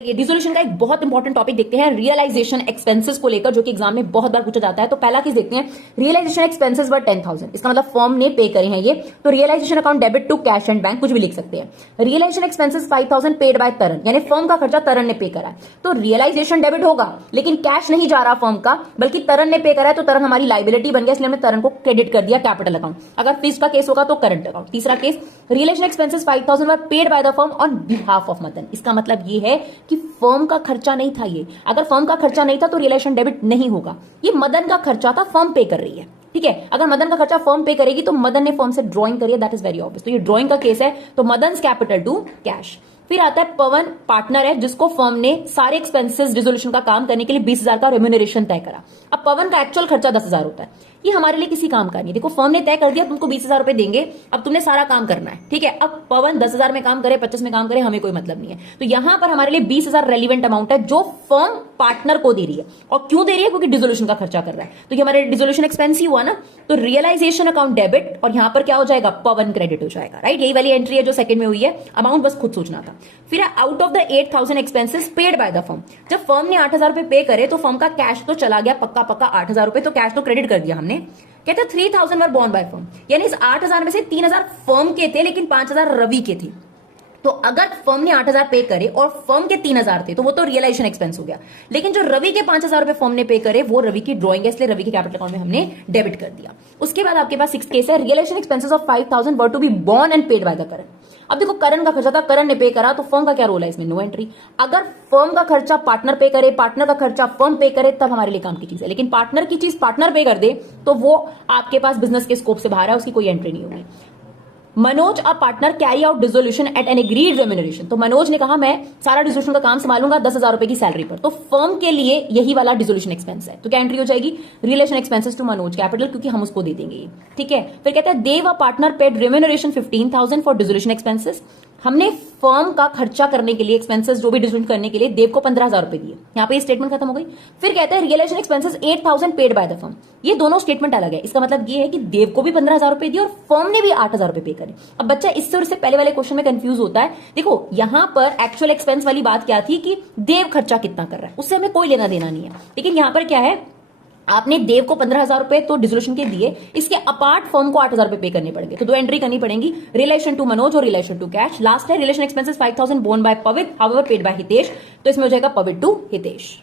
ये डिसोल्यूशन का एक बहुत इंपॉर्टेंट टॉपिक देखते हैं रियलाइजेशन एक्सपेंसेस को लेकर, जो कि एग्जाम में बहुत बार पूछा जाता है। तो पहला केस देखते हैं, रियलाइजेशन एक्सपेंसेस वर 10,000। इसका मतलब फर्म ने पे करे हैं ये, तो realisation account debit to cash and bank, कुछ भी लिख सकते हैं। Realisation expenses 5,000 paid by Taran, यानी फर्म का खर्चा तरन ने पे करा है, तो रियलाइजेशन डेबिट होगा, लेकिन कैश नहीं जा रहा फर्म का, बल्कि तरन ने पे करा है, तो तरन हमारी लाइबिलिटी बन गया, इसलिए हमने तरन को क्रेडिट कर दिया कैपिटल अकाउंट। अगर फीस का केस होगा तो करंट अकाउंट। तीसरा case, realisation expenses 5,000 were paid by the firm on behalf of Madan. इसका मतलब ये है कि फर्म का खर्चा नहीं था ये, अगर फर्म का खर्चा नहीं था तो रियलाइजेशन डेबिट नहीं होगा। ये मदन का खर्चा था, फर्म पे कर रही है, ठीक है। अगर मदन का खर्चा फर्म पे करेगी तो मदन ने फर्म से ड्रॉइंग करी है, दैट इज वेरी ऑब्वियस। तो ये ड्रॉइंग का केस है, तो मदन्स कैपिटल टू कैश। फिर आता है पवन, पार्टनर है जिसको फर्म ने सारे एक्सपेंसेस रिजोल्यूशन का काम करने के लिए 20,000 का रेम्यूनरेशन तय करा। अब पवन का एक्चुअल खर्चा 10,000 होता है, ये हमारे लिए किसी काम का नहीं। देखो फर्म ने तय कर दिया तुमको 20,000 रुपए देंगे, अब तुमने सारा काम करना है, ठीक है। अब पवन 10,000 में काम करे, 25 में काम करे, हमें कोई मतलब नहीं है। तो यहां पर हमारे लिए 20,000 रेलिवेंट अमाउंट है जो फर्म पार्टनर को दे रही है। और क्यों दे रही है? क्योंकि डिसोल्यूशन का खर्चा कर रहा है, तो ये हमारे डिसोल्यूशन एक्सपेंस ही हुआ ना। तो रियलाइजेशन अकाउंट डेबिट, और यहां पर क्या हो जाएगा? पवन क्रेडिट हो जाएगा, राइट। यही वाली एंट्री है जो सेकंड में हुई है, अमाउंट बस खुद सोचना था। फिर out of the 8,000 expenses paid by the firm, जब फर्म ने 8,000 रुपए पे करे तो फर्म का कैश तो चला गया पक्का 8,000 रुपए, तो कैश तो क्रेडिट कर दिया हमने। कहते 3,000 वर बॉन्ड बाय फर्म, यानी इस 8,000 में से 3,000 फर्म के थे, लेकिन 5,000 रवि के थे। तो अगर फर्म ने 8,000 पे करे और फर्म के 3,000 थे तो वो तो रियलाइजेशन एक्सपेंस हो गया, लेकिन जो रवि के 5,000 रुपए फर्म ने पे करे वो रवि की ड्रॉइंग है, इसलिए रवि के कैपिटल अकाउंट में हमने डेबिट कर दिया। उसके बाद आपके पास 6th केस है, realisation expenses of 5,000 were to be borne and paid by the Karan. अब देखो करण का खर्चा था, करण ने पे करा, तो फर्म का क्या रोल है इसमें? No entry. अगर फर्म का खर्चा पार्टनर पे करे, पार्टनर का खर्चा फर्म पे करे, तब हमारे लिए काम की चीज है। लेकिन पार्टनर की चीज पार्टनर पे कर दे तो वो आपके पास बिजनेस के स्कोप से बाहर है, उसकी कोई एंट्री नहीं होगी। Manoj a partner carry out dissolution at an agreed remuneration, तो मनोज ने कहा मैं सारा डिसोल्यूशन का काम संभालूंगा 10,000 रुपए की सैलरी पर, तो फर्म के लिए यही वाला डिसोल्यूशन एक्सपेंस है, तो क्या एंट्री हो जाएगी? Relation expenses to Manoj capital, क्योंकि हम उसको दे देंगे, ठीक है। फिर कहते हैं Dev a partner paid remuneration 15,000 for dissolution expenses, हमने फर्म का खर्चा करने के लिए, एक्सपेंसेस जो भी डिसोल्यूशन करने के लिए देव को 15,000 रुपए दिए। यहां पे स्टेटमेंट खत्म हो गई। फिर कहते हैं realisation expenses 8,000 paid by the firm, ये दोनों स्टेटमेंट अलग है। इसका मतलब ये है कि देव को भी 15,000 रुपए दिए और फर्म ने भी 8,000 रुपए पे करे। अब बच्चा इससे और इससे पहले वाले क्वेश्चन में कंफ्यूज होता है। देखो यहां पर एक्चुअल एक्सपेंस वाली बात क्या थी कि देव खर्चा कितना कर रहा है, उससे हमें कोई लेना देना नहीं है। लेकिन यहां पर क्या है, आपने देव को 15,000 रुपए तो डिसोल्यूशन के दिए, इसके अपार्ट फर्म को 8,000 रुपए पे करने पड़ेंगे, तो दो एंट्री करनी पड़ेंगी, रिलेशन टू मनोज और रिलेशन टू कैश। लास्ट है relation expenses 5,000 borne by Pavit, however paid by Hitesh, तो इसमें हो जाएगा पवित टू हितेश।